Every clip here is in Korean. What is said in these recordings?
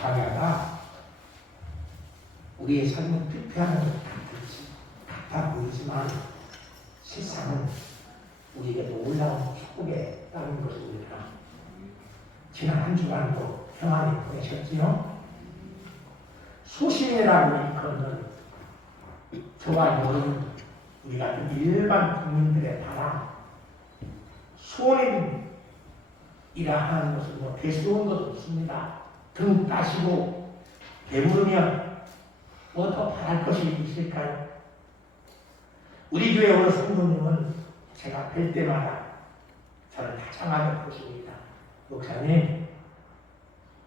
광야가 우리의 삶을 피폐하는 것 같아 보이지만 세상은 우리에게 놀라운 축복에 따른 것입니다. 지난 한 주간도 평안히 보내셨지요? 소신이라고 일컫는 저와 여러분, 우리가 일반 국민들의 바람, 소원이라 하는 것은 뭐 대수운 것 없습니다. 등 따시고 배부르면 뭐 더 바랄 것이 있을까요? 우리 교회 어느 성도님은 제가 뵐 때마다 저를 다정하게 보십니다. 목사님,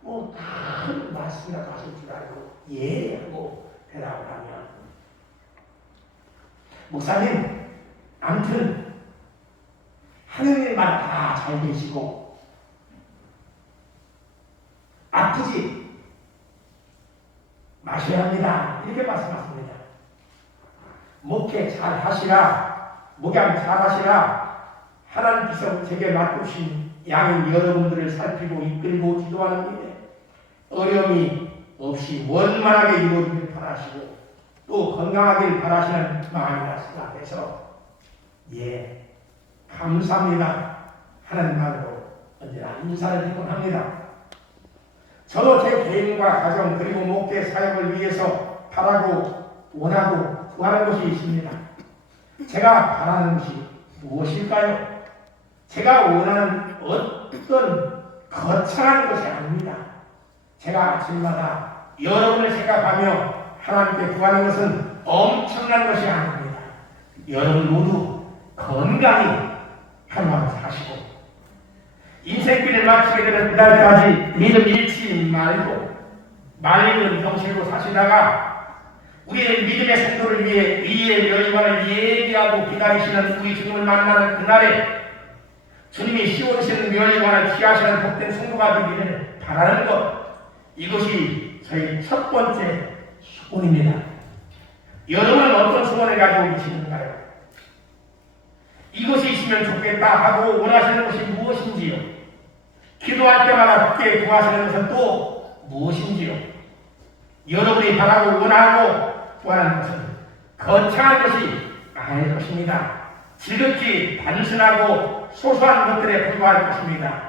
뭐 큰 말씀이라도 하실 줄 알고 예 하고 대답을 하면, 목사님, 아무튼 하느님만 다 잘 계시고 아프지 마셔야 합니다. 이렇게 말씀하십니다. 목회 잘 하시라, 목양 잘 하시라, 하나님께서 제게 맡기신 양인 여러분들을 살피고 이끌고 기도하는 일에 어려움이 없이 원만하게 이루어지길 바라시고 또 건강하길 바라시는 마음이 생각해서 예, 감사합니다 하는 말로 언제나 인사를 드리곤 합니다. 저도 제 개인과 가정 그리고 목회 사역을 위해서 바라고 원하고 구하는 것이 있습니다. 제가 바라는 것이 무엇일까요? 제가 원하는 어떤 거창한 것이 아닙니다. 제가 아침마다 여러분을 생각하며 하나님께 구하는 것은 엄청난 것이 아닙니다. 여러분 모두 건강히 하루하루 사시고 인생길을 마치게 되는 그날까지 믿음 잃지 말고 맑은 정신으로 사시다가 우리의 믿음의 생도를 위해 의의 열반을 예비하고 기다리시는 우리 주님을 만나는 그날에 주님이 씌워주시는 멸관을 취하시는 복된 성도가 되기를 바라는 것, 이것이 저희 첫 번째 소원입니다. 여러분은 어떤 소원을 가지고 계시는가요? 이것이 있으면 좋겠다 하고 원하시는 것이 무엇인지요? 기도할 때마다 굳게 구하시는 것은 또 무엇인지요? 여러분이 바라고 원하고 구하는 것은 거창한 것이 아닐 것입니다. 지극히 단순하고 소소한 것들에 불과할 것입니다.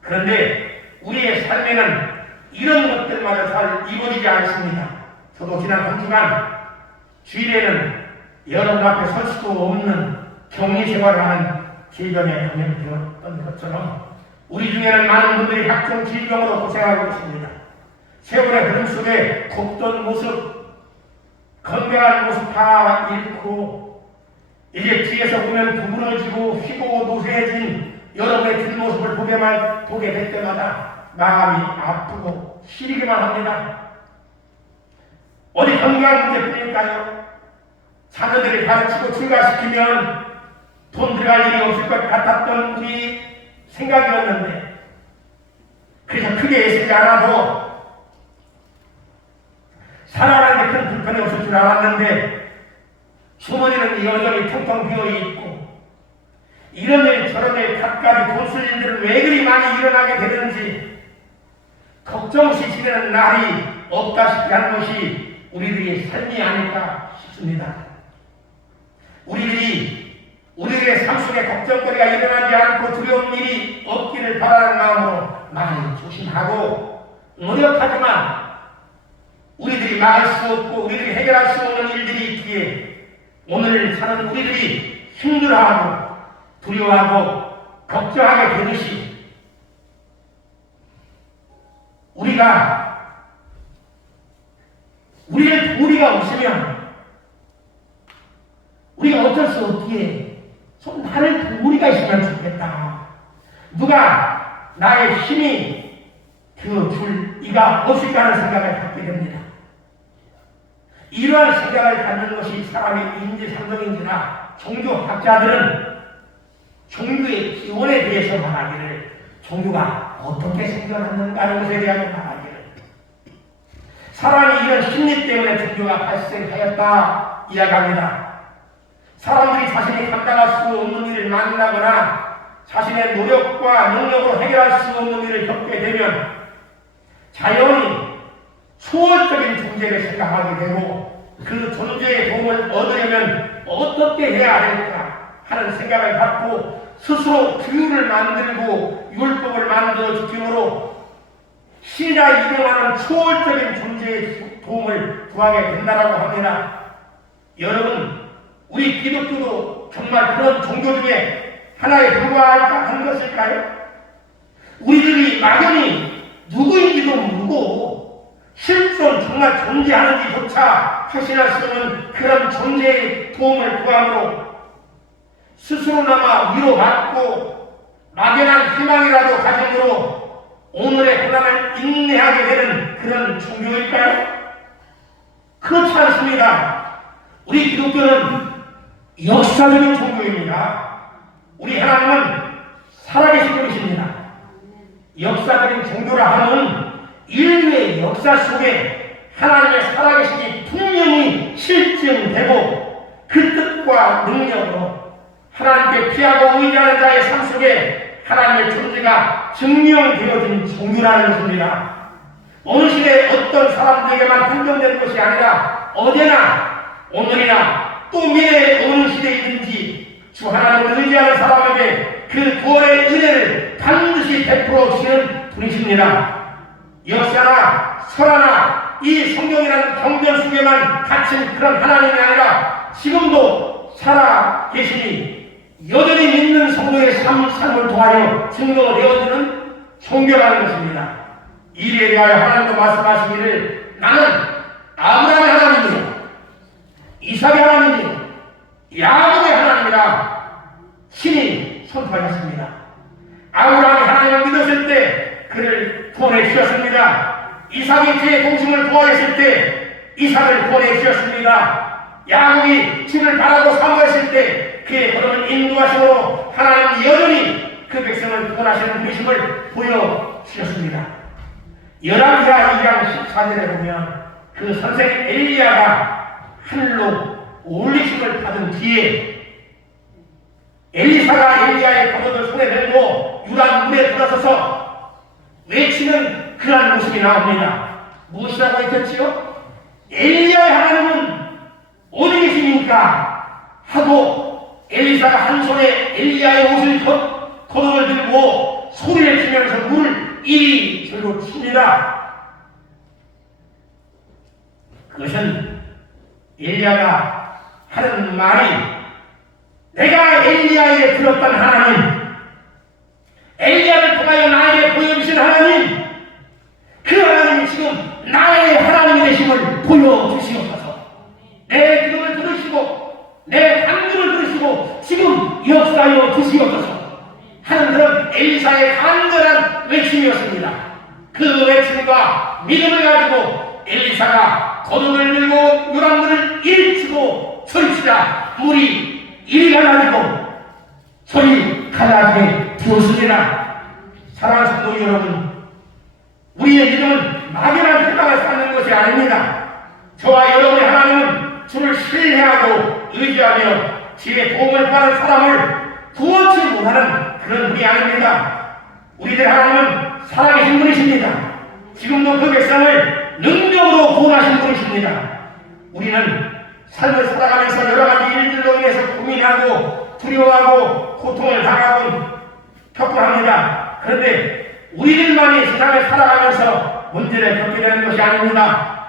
그런데 우리의 삶에는 이런 것들마저 잘 이루어지지 않습니다. 저도 지난 한 주간 주일에는 여러분 앞에 설 수도 없는 격리생활을 하는 질병에 감염되었던 것처럼 우리 중에는 많은 분들이 각종 질병으로 고생하고 있습니다. 세월의 흐름 속에 곱던 모습, 건강한 모습 다 잃고 이제 뒤에서 보면 구부러지고 휘고 노쇠해진 여러분의 뒷모습을 보게 될 때마다 마음이 아프고 시리기만 합니다. 어디 건강 문제뿐일까요? 자녀들을 가르치고 출가시키면 돈 들어갈 일이 없을 것 같았던 우리 생각이었는데, 그래서 크게 애쓰지 않아도 살아가는 데 큰 불편이 없을 줄 알았는데 주머니는 여전히 텅텅 비어있고 이런 일 저런 일 갖가지 돈 쓸 일들은 왜 그리 많이 일어나게 되는지 걱정 없이 지내는 날이 없다시피 하는 것이 우리들의 삶이 아닐까 싶습니다. 우리들의 삶 속에 걱정거리가 일어나지 않고 두려운 일이 없기를 바라는 마음으로 많이 조심하고 노력하지만 우리들이 막을 수 없고 우리들이 해결할 수 없는 일들이 있기에 오늘 사는 우리들이 힘들어하고 두려워하고 걱정하게 되듯이 우리가 없으면 우리가 어쩔 수 없기에 좀 나를 도우리가 있으면 좋겠다. 누가 나의 힘이 되어줄 이가 없을까 하는 생각을 갖게 됩니다. 이러한 생각을 갖는 것이 사람의 인지상정인지라 종교학자들은 종교의 기원에 대해서 말하기를 종교가 어떻게 생겨났는가 하는 것에 대하여 말하기를 사람이 이런 심리 때문에 종교가 발생하였다 이야기합니다. 사람들이 자신이 감당할 수 없는 일을 만나거나 자신의 노력과 능력으로 해결할 수 없는 일을 겪게 되면 자연히 존재를 생각하게 되고 그 존재의 도움을 얻으려면 어떻게 해야 할까 하는 생각을 갖고 스스로 규율을 만들고 율법을 만들어 지킴으로 신이라 이름하는 초월적인 존재의 도움을 구하게 된다고 합니다. 여러분, 우리 기독교도 정말 그런 종교 중에 하나에 불과할까 하는 것일까요? 우리들이 막연히 누구인지도 모르고 실존 정말 존재하는지조차 확신할 수 없는 그런 존재의 도움을 구함으로 스스로나마 위로받고 막연한 희망이라도 가짐으로 오늘의 고난을 인내하게 되는 그런 종교일까요? 그렇지 않습니다. 우리 기독교는 역사적인 종교입니다. 우리 하나님은 살아계신 분이십니다. 역사적인 종교라 하면 인류의 역사 속에 하나님의 살아계심이 분명히 실증되고 그 뜻과 능력으로 하나님께 피하고 의지하는 자의 삶 속에 하나님의 존재가 증명되어진 종교라는 것입니다. 어느 시대에 어떤 사람들에게만 한정된 것이 아니라 어제나 오늘이나 또 미래의 어느 시대이든지 주 하나님을 의지하는 사람에게 그 구원의 은혜를 반드시 베풀어 주시는 분이십니다. 역사나 설화나 이 성경이라는 경전 속에만 갇힌 그런 하나님이 아니라 지금도 살아 계시니 여전히 믿는 성도의 삶을 통하여 증거되어지는 종교라는 것입니다. 이에 대하여 하나님도 말씀하시기를 나는 아브라함의 하나님이요 이삭의 하나님이요 야곱의 하나님이라 신이 선포하셨습니다. 아브라함이 하나님을 믿었을 때 그를 구원해 주셨습니다. 이삭이 그의 동심을 구원했을 때 이삭을 구원해 주셨습니다. 야곱이 주를 바라고 사모했을 때 그의 걸음을 인도하심으로 하나님은 여전히 그 백성을 구원하시는 분이심을 보여주셨습니다. 열왕기하 2장 14절에 보면 그 선생 엘리야가 하늘로 올리심을 받은 뒤에 엘리사가 엘리야의 겉옷을 손에 들고 유단 물에 들어서서 외치는 그러한 모습이 나옵니다. 무엇이라고 했겠지요? 엘리야의 하나님은 어디 계십니까? 하고 엘리사가 한 손에 엘리야의 옷을 겉옷을 들고 소리를 치면서 물을 이리저리로 칩니다. 그것은 엘리야가 하는 말이 내가 엘리야에게 들었던 하나님, 엘리야를 통하여 나에게 보여주신 하나님, 그 하나님이 지금 나의 하나님이 되심을 보여주시옵소서. 내 기도를 들으시고 내 간구를 들으시고 지금 역사하여 주시옵소서 하는 그런 엘리사의 간절한 외침이었습니다. 그 외침과 믿음을 가지고 엘리사가 겉옷을 들고 요란물을 일치고 소리치자 물이 이리 갈라지고 소리 갈라지게 되었습니다. 사랑하는 성도 여러분, 우리의 믿음은 막연한 희망을 쌓는 것이 아닙니다. 저와 여러분의 하나님은 주를 신뢰하고 의지하며 주의 도움을 받는 사람을 구원치 못하는 그런 분이 아닙니다. 우리들 하나님은 살아계신 분이십니다. 지금도 그 백성을 능력으로 구원하신 분이십니다. 우리는 삶을 살아가면서 여러 가지 일들로 인해서 고민하고 두려워하고 고통을 당하고 겪고 합니다. 그런데 우리들만이 세상을 살아가면서 문제를 겪게 되는 것이 아닙니다.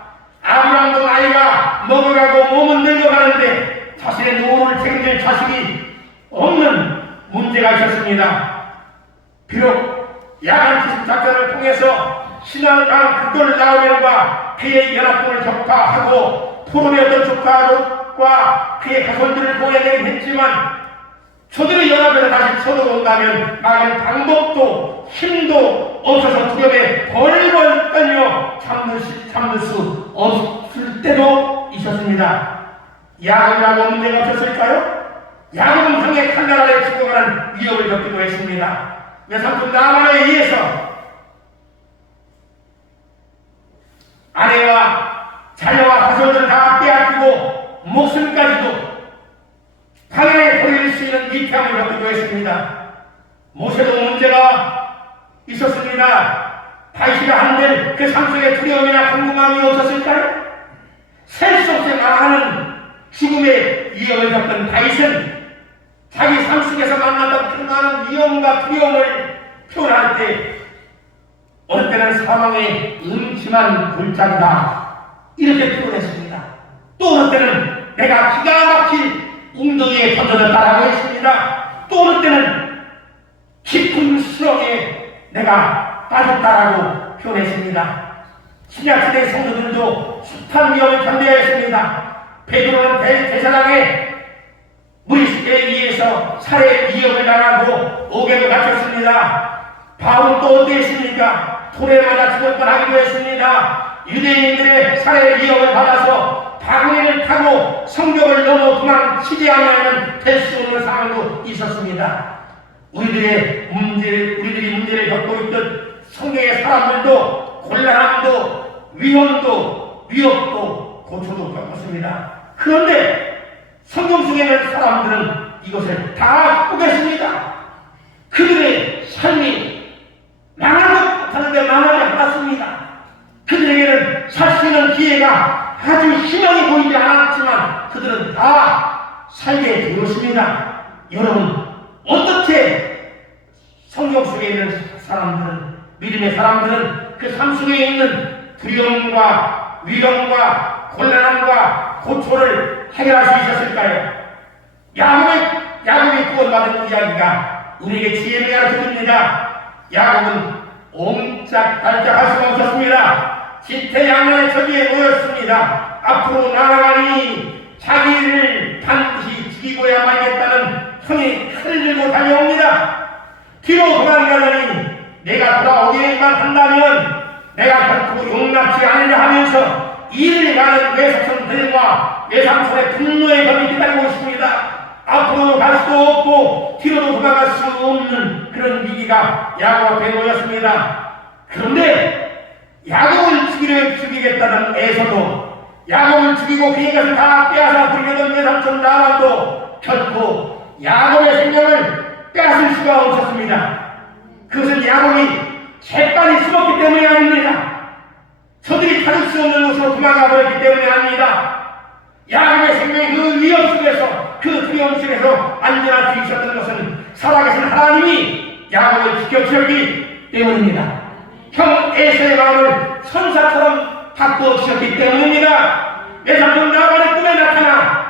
아브라함도 나이가 먹어가고 몸은 늙어가는데 자신의 노후를 책임질 자식이 없는 문제가 있었습니다. 비록 야간 기습 작전을 통해서 신앙강 극돌 나오면과 그의 연합군을 격파하고 포로되었던 조카롯과 그의 가솔들을 보내내긴 했지만 저들의 연합에서 다시 쳐들어온다면 막을 방법도 힘도 없어서 두려움에 벌벌 떨며 참을 수 없을 때도 있었습니다. 야곱이라고 문제가 없었을까요? 야곱은 당의 칼날 아래 죽어가는 위협을 겪기도 했습니다. 외삼촌 나만에 의해서 아내와 자녀와 가족들을 다 빼앗기고 목숨까지도 강에 버릴 수 있는 위태함을 겪기도 했습니다. 모세도 문제가 있었습니다. 다윗이가 한들 그 삶 속에 두려움이나 궁금함이 없었을까요? 죽음의 위험을 겪던 다윗은 자기 삶 속에서 만났던 그 많은 위험과 두려움을 표현할 때 어느 때는 사망의 음침한 골짜기다 이렇게 표현했습니다. 또 어느 때는 내가 기가 막힌 웅덩이에 던져졌다라고 했습니다. 또 어느 때는 깊은 수렁에 내가 빠졌다라고 표현했습니다. 신약시대 성도들도 숱한 위험을 견뎌야 했습니다. 베드로는 대사장에 무리수에 의해서 살해 위협을 당하고 옥에도 갇혔습니다. 바울은 또 어땠습니까? 돌에 맞아 죽을 뻔하기도 했습니다. 유대인들의 살해 위협을 받아서 바구니를 타고 성벽을 넘어 도망치지 않으면 될 수 없는 상황도 있었습니다. 우리들이 문제를 겪고 있던 성경의 사람들도 곤란함도 위험도 위협도 고초도 겪었습니다. 그런데 성경 속에 있는 사람들은 이것을 다 극복했습니다. 그들의 삶이 망한 것 같았는데 망하지 않았습니다. 그들에게는 살 수 있는 기회가 아주 희망이 보이지 않았지만 그들은 다 살게 되었습니다. 여러분, 어떻게 성경 속에 있는 사람들은, 믿음의 사람들은 그 삶 속에 있는 두려움과 위험과 곤란함과 고초를 해결할 수 있었을까요? 야곱이 구원받은 이야기가 우리에게 지혜를 가르쳐줍니다. 야곱은 옴짝달짝 할 수가 없었습니다. 진퇴양난의 처지에 놓였습니다. 앞으로 나아가니 자기를 반드시 죽이고야 말겠다는 손이 칼을 들고 달려옵니다. 뒤로 도망가려니 내가 돌아오기만 한다면 내가 결코 용납지 않으려 하면서 이를 가는 외사촌들과 외삼촌의 분노의 검이 기다리고 있습니다. 앞으로도 갈 수도 없고 뒤로도 도망갈 수 없는 그런 위기가 야곱 앞에 놓였습니다. 그런데 야곱을 죽이겠다는 에서도 야곱을 죽이고 그의 것을 다 빼앗아 버리려던 외삼촌 라반도 결코 야곱의 생명을 빼앗을 수가 없었습니다. 그것은 야곱이 재빨리 숨었기 때문이 아닙니다. 저들이 찾을 수 없는 곳으로 도망가 버렸기 때문이 아닙니다. 야곱의 생명이 그 위험 속에서, 그 두려움 속에서 안전할 수 있었던 것은 살아계신 하나님이 야곱을 지켜주셨기 때문입니다. 형 에서의 마음을 선사처럼 바꾸어 주셨기 때문입니다. 외삼촌 라반의 꿈에 나타나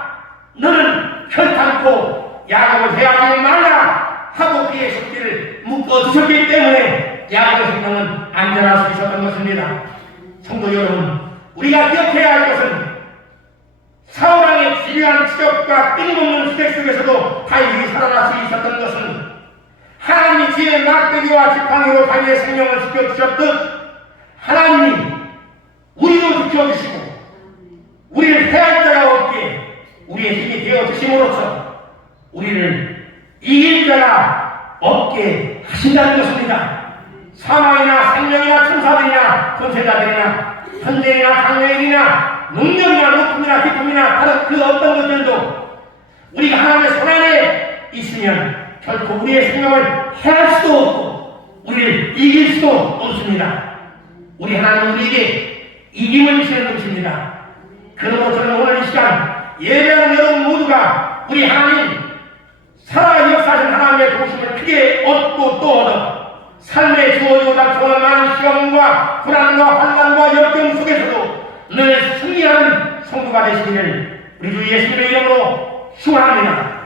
너는 결탄코 야곱을 해하지 말라 하고 그의 손길을 묶어 주셨기 때문에 야곱의 생명은 안전할 수 있었던 것입니다. 성도 여러분, 우리가 기억해야 할 것은 사울왕의 지배한 추적과 끊임없는 수색 속에서도 다윗이 살아날 수 있었던 것은 하나님이 지혜의 막대기와 지팡이로 다윗의 생명을 지켜주셨듯 하나님이 우리도 지켜주시고 우리를 해할 자가 없게 우리의 힘이 되어주심으로써 우리를 이길 자가 없게 하신다는 것입니다. 사망이나 생명이나 천사들이나 권세자들이나 전쟁이나 장래일이나 능력이나 높음이나 기쁨이나 다른 그 어떤 것들도 우리가 하나님의 손 안에 있으면 결코 우리의 생명을 해할 수도 없고 우리를 이길 수도 없습니다. 우리 하나님은 우리에게 이김을 주시는 것입니다. 그러므로 저는 오늘 이 시간 예배하는 여러분 모두가 우리 하나님 살아 역사하신 하나님의 도우심을 크게 얻고 또 얻어 삶에 주어지고자 주어는 많은 시험과 불안과 환난과 역경 속에서도 늘 승리하는 성도가 되시기를 우리 주 예수님의 이름으로 축원합니다.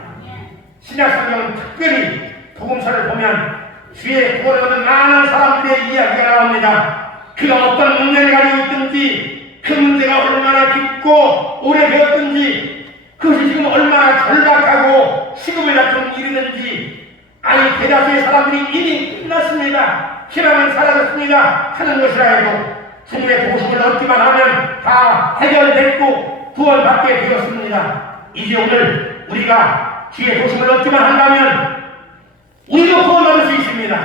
신약 성경은 특별히 복음서를 보면 주의 구원을 얻은 많은 사람들의 이야기가 나옵니다. 그가 어떤 문제를 가지고 있든지 그 문제가 얼마나 깊고 오래되었든지 그것이 지금 얼마나 절박하고 시급을 다툰 일이든지 아니 대다수의 사람들이 이미 끝났습니다. 희망은 사라졌습니다 하는 것이라 해도 주님의 도우심을 얻기만 하면 다 해결됐고 구원받게 되었습니다. 이제 오늘 우리가 주의 도우심을 얻기만 한다면 우리도 구원받을 수 있습니다.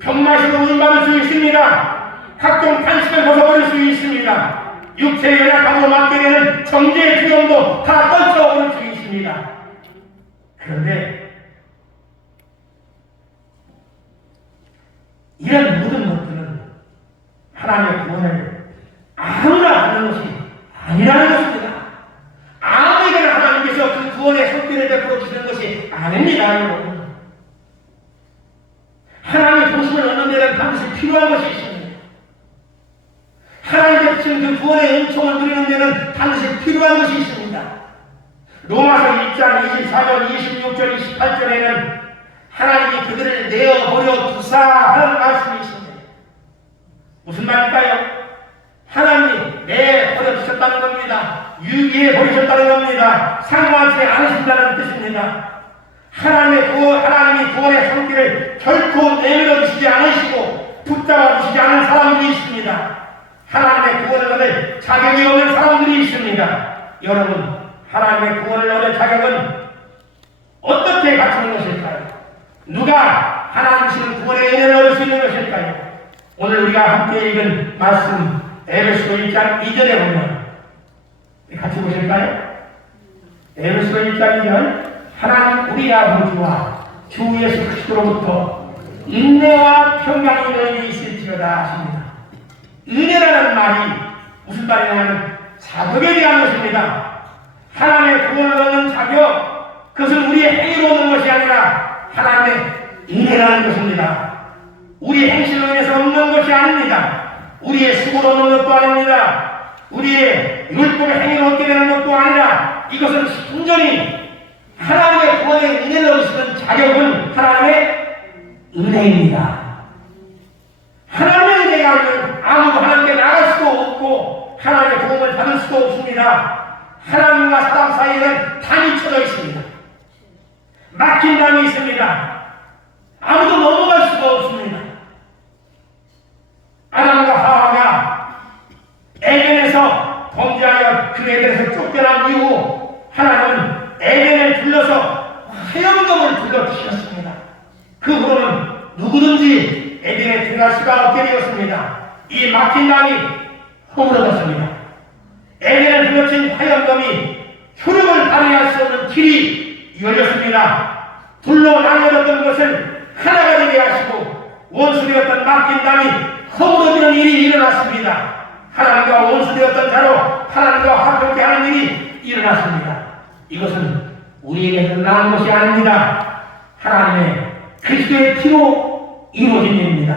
병마시도 구원받을 수 있습니다. 각종 탄식을 벗어버릴 수 있습니다. 육체의 연약함으로 맞게 되는 정죄의 두려움도 다 떨쳐버릴 수 있습니다. 그런데 이런 모든 것들은 하나님의 구원을 아무나 하는 것이 아니라는 것입니다. 아무에게나 하나님의 여러분. 하나님의 도심을 얻는 데는 반드시 필요한 것이 있습니다. 하나님께 주신 그 구원의 은총을 누리는 데는 반드시 필요한 것이 있습니다. 로마서 1장 24절, 26절, 28절에는 하나님이 그들을 내어버려 두사하는 말씀이 있습니다. 무슨 말일까요? 하나님이 내버려 두셨다는 겁니다. 유기해 버리셨다는 겁니다. 상관하지 않으신다는 뜻입니다. 하나님이 구원의 손길을 결코 내밀어 주시지 않으시고 붙잡아 주시지 않은 사람들이 있습니다. 하나님의 구원을 얻을 자격이 없는 사람들이 있습니다. 여러분, 하나님의 구원을 얻을 자격은 어떻게 갖추는 것일까요? 누가 하나님 주시는 구원의 은혜를 얻을 수 있는 것일까요? 오늘 우리가 함께 읽은 말씀 에베소서 1장 2절에 보면 같이 보실까요? 에베소서 1장 2절 하나님 우리 아버지와 주 예수 그리스도로부터 인내와 평강이 너희에게 있을지어다 하십니다. 은혜라는 말이 무슨 말이냐면 자격에 대한 것입니다. 하나님의 구원을 얻는 자격, 그것은 우리의 행위로 얻는 것이 아니라 하나님의 은혜라는 것입니다. 우리의 행실로 인해서 얻는 것이 아닙니다. 우리의 수고로 얻는 것도 아닙니다. 우리의 율법의 행위로 얻게 되는 것도 아니라 이것은 순전히 하나님의 구원의 은혜를 얻으시는 자격은 하나님의 은혜입니다. 하나님의 은혜가 아니면 아무도 하나님께 나갈 수도 없고 하나님의 도움을 받을 수도 없습니다. 하나님과 사람 사이에는 담이 쳐져 있습니다. 막힌 담이 있습니다. 아무도 넘어갈 수가 없습니다. 아담과 하와가 에덴에서 범죄하여 그 에덴에서 쫓겨난 이후 하나님은 에덴을 둘러서 화염검을 둘러주셨습니다. 그 후로는 누구든지 에덴에 들어갈 수가 없게 되었습니다. 이 막힌 담이 허물어졌습니다. 에덴을 둘러친 화염검이 효력을 발휘할 수 없는 길이 열렸습니다. 둘로 나뉘어졌던 것을 하나가 되게 하시고 원수되었던 막힌 담이 허물어지는 일이 일어났습니다. 하나님과 원수되었던 자로 하나님과 화평케 하는 일이 일어났습니다. 이것은 우리에게 나온 것이 아닙니다. 하나님의 그리스도의 피로 이루어진 일입니다.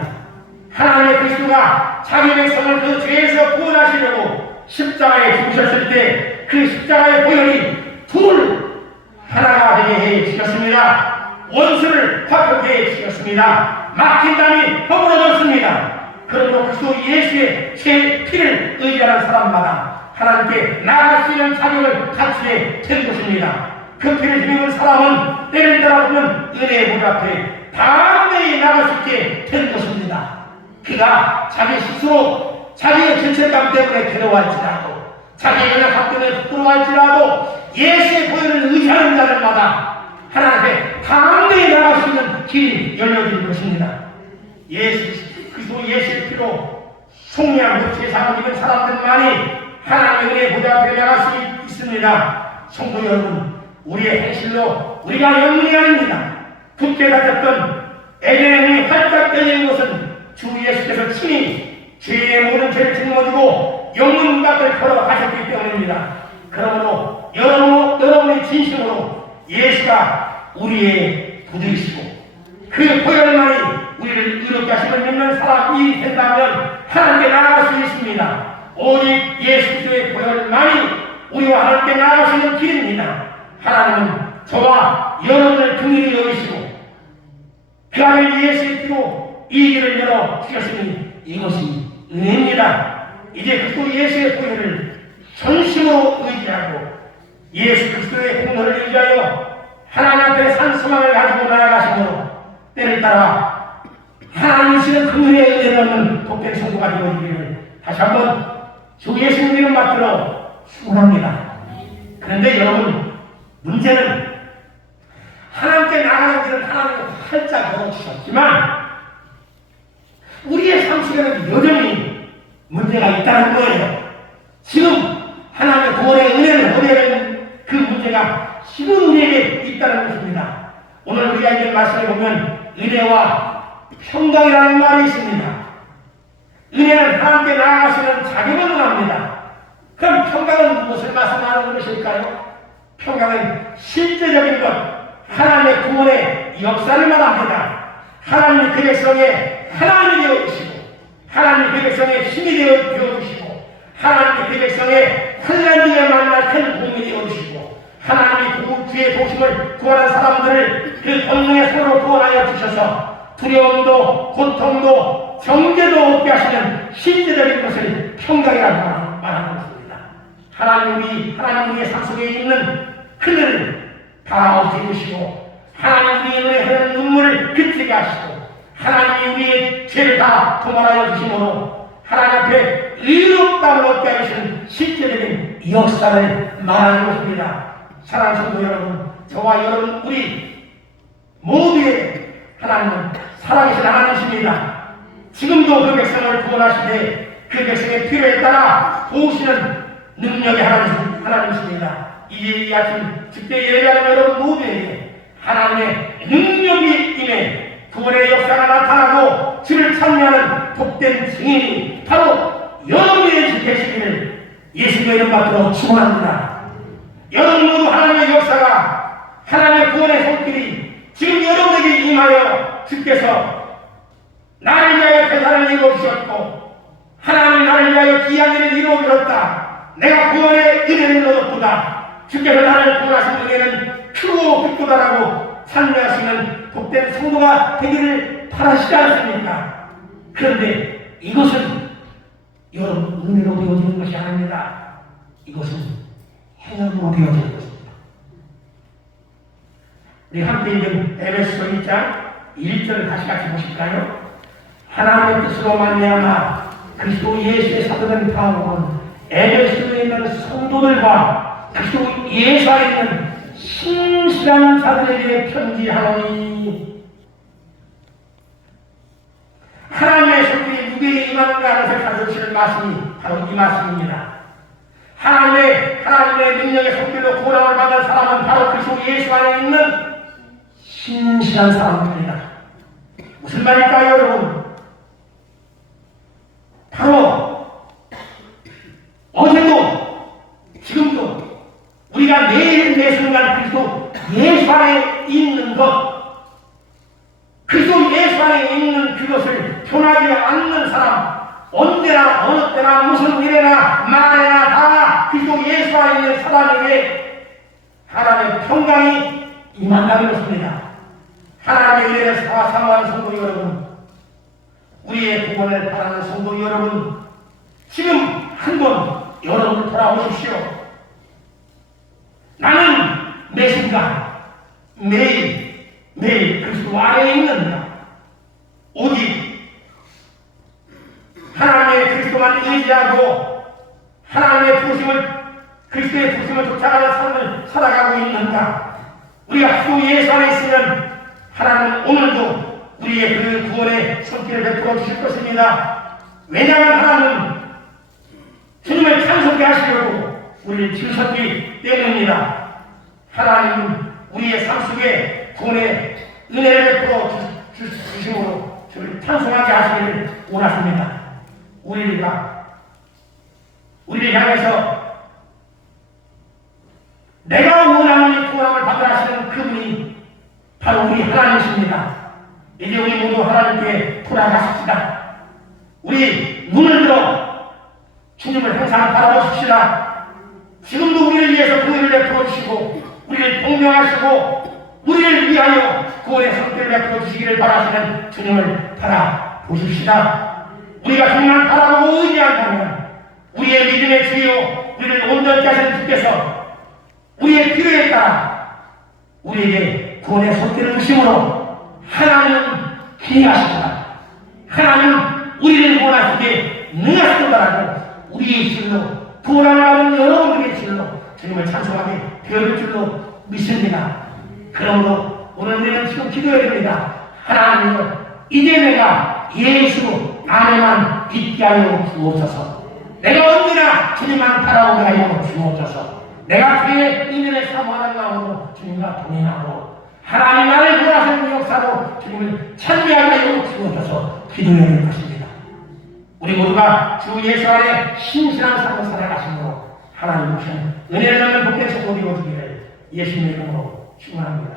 하나님의 그리스도가 자기 백성을 그 죄에서 구원하시려고 십자가에 죽으셨을 때 그 십자가의 보혈이 둘 하나가 되게 해 주셨습니다. 원수를 화평케 해 주셨습니다. 막힌 담이 허물어졌습니다. 그러므로 그리스도 예수의 제 피를 의지하는 사람마다 하나님께 나아갈 수 있는 자격을 갖추게 된 것입니다. 그 피를 힘입은 사람은 때를 따라 보면 은혜의 문 앞에 담대히 나갈 수 있게 된 것입니다. 그가 자기 스스로 자기의 죄책감 때문에 괴로워할지라도 자기의 연약함 때문에 부끄러워할지라도 예수의 보혈을 의지하는 자들마다 하나님께 담대히 나갈 수 있는 길이 열려진 것입니다. 그리스도 예수의 피로 속량과 제사를 입은 사람들만이 하나님의 은혜의 보좌 앞에 나갈 수 있습니다. 성도 여러분, 우리의 행실로 우리가 영문이 아닙니다. 굳게 닫혔던 에덴의 문이 활짝 열리는 것은 주 예수께서 친히 죄의 모든 죄를 짊어지고 영문 문 앞을 걸어가셨기 때문입니다. 그러므로 여러분이 진심으로 예수가 우리의 구주이시고 그 보혈만이 우리를 의롭게 하심을 믿는 사람이 된다면 하나님께 나아갈 수 있습니다. 오직 예수 그리스도의 보혈만이 우리와 하나님께 나아갈 수 있는 길입니다. 하나님은 저와 여러분을 긍휼히 여기시고 그 아들 예수의 피로 이 길을 열어 주셨으니 이것이 은혜입니다. 이제 그리스도 예수의 보혈을 전심으로 의지하고 예수 그리스도의 공로를 의지하여 하나님 앞에 산 소망을 가지고 나아가심으로 때를 따라 하나님이시는 긍휼의 은혜를 얻는 복된 성도가 되어지기를 다시 한번 주 예수님 이름 받들어 축원합니다. 그런데 여러분, 문제는 하나님께 나가는 길은 하나님은 활짝 열어주셨지만 우리의 삶 속에는 여전히 문제가 있다는 거예요. 지금 하나님의 구원의 은혜를 얻어야하는 그 문제가 지금 우리에게 있다는 것입니다. 오늘 우리가 읽은 말씀에 보면 은혜와 평강이라는 말이 있습니다. 은혜는 하나님께 나아가시는 자격을 논합니다. 그럼 평강은 무엇을 말씀하는 것일까요? 평강은 실제적인 것, 하나님의 구원의 역사를 말합니다. 하나님의 그 백성의 하나님이 되어주시고 하나님의 그 백성의 힘이 되어주시고 하나님의 그 백성의 환난 중에 만날 큰 공이 되어주시고 하나님이 주의 도심을 구원한 사람들을 그 권능의 손으로 구원하여 주셔서 두려움도 고통도 정죄도 없게 하시는 실제적인 것을 평강이라고 말하는 것입니다. 하나님 우리의 삶 속에 있는 그늘을 다 없애주시고 하나님 우리의 눈에 흐르는 눈물을 그치게 하시고 하나님이 우리의 죄를 다 도말하여 주심으로 하나님 앞에 의롭다고 얻게 하시는 실제적인 역사를 말하는 것입니다. 사랑하는 성도 여러분, 저와 여러분 우리 모두의 하나님은 살아계신 하나님이십니다. 지금도 그 백성을 구원하시되 그 백성의 필요에 따라 도우시는 능력의 하나님이십니다. 이 아침 집회 예배하는 여러분 모두에게 하나님의 능력이 임해 구원의 역사가 나타나고 주를 찬미하는 복된 증인이 바로 여러분의 되시기를 예수님의 이름 받들어 축원합니다. 여러분 모두 하나님의 역사가 하나님의 구원의 손길이 지금 여러분에게 임하여 주께서 나를 위하여 대사를 이루어주셨고 하나님이 나를 위하여 귀한 일을 이루어주셨다. 내가 구원의 은혜를 얻었구나. 주께서 나를 구원하신 은혜는 크고 깊구나라고 찬미하시는 복된 성도가 되기를 바라시지 않습니까? 그런데 이것은 여러분 은혜로 되어지는 것이 아닙니다. 이것은 행함으로 되어지는 것입니다. 우리 함께 읽은 에베소서 1장 1절을 다시 같이 보실까요? 하나님의 뜻으로 말미암아 그리스도 예수의 사도된 바울은 에베소에 있는 성도들과 그리스도 예수 안에 있는 신실한 사도에게 편지하노니 하나님의 손길이 누구에게 임하는가 하는 것을 가르치는 말씀이 바로 이 말씀입니다. 하나님의 능력의 손길로 구원함을 받은 사람은 바로 그리스도 예수 안에 있는 신실한 사람입니다. 무슨 말일까요, 여러분? 바로 어제도 지금도 우리가 매일 매 순간 그리스도 예수 안에 있는 것, 그리스도 예수 안에 있는 그것을 변하지 않는 사람, 언제나 어느 때나 무슨 일에나 말에나 다 그리스도 예수 안에 있는 사람에게 하나님의 평강이 임한다는 것입니다. 하나님의 은혜를 사모하는 성도 여러분, 우리의 구원을 바라는 성도 여러분, 지금 한번 여러분을 돌아보십시오. 나는 매 순간 매일 그리스도 안에 있는가? 오직 하나님의 그리스도만 의지하고 하나님의 그리스도의 부심을 쫓아가는 삶을 살아가고 있는가? 우리가 주 예수 안에 있으면 하나님은 오늘도 우리의 그 구원의 손길을 베풀어 주실 것입니다. 왜냐하면 하나님은 주님을 찬송케 하시려고 우리를 지으셨기 때문입니다. 하나님은 우리의 삶 속에 구원의 은혜를 베풀어 주심으로 저를 찬송하게 하시기를 원하십니다. 우리를 향해서 내가 원하는 이 구원을 받으라 하시는 그분이 바로 우리 하나님이십니다. 이제 우리 모두 하나님께 돌아가십시다. 우리 눈을 들어 주님을 항상 바라보십시다. 지금도 우리를 위해서 구원을 베풀어 주시고 우리를 동명하시고 우리를 위하여 구원의 손길을 베풀어 주시기를 바라시는 주님을 바라보십시다. 우리가 정말 바라보고 의지한다면 우리의 믿음의 주요 우리를 온전케 하시는 주께서 우리의 필요에 따라 우리에게 구원의 손길을 주심으로 하나님은 기하시다. 하나님은 우리를 원하시기에 능하시도다라고 우리의 실로 구원을 받은 여러분들의 실로 주님을 찬송하게 되어질 줄로 믿습니다. 그러므로 오늘 우리는 지금 기도해야 됩니다. 하나님은 이제 내가 예수 안에만 있게 하여 주옵소서. 내가 언제나 주님만 바라보게 하여 주옵소서. 내가 주의 은혜를 사모하는 마음으로 주님과 동행하고 하나님 나를 구하시는 역사로 주님을 찬미하게 하여 주옵소서. 기도해야 될 것입니다. 우리 모두가 주 예수 안에 신실한 삶을 살아가심으로 하나님 주신 은혜를 얻는 복된 소복이 오시기를 예수님의 이름으로 축원합니다.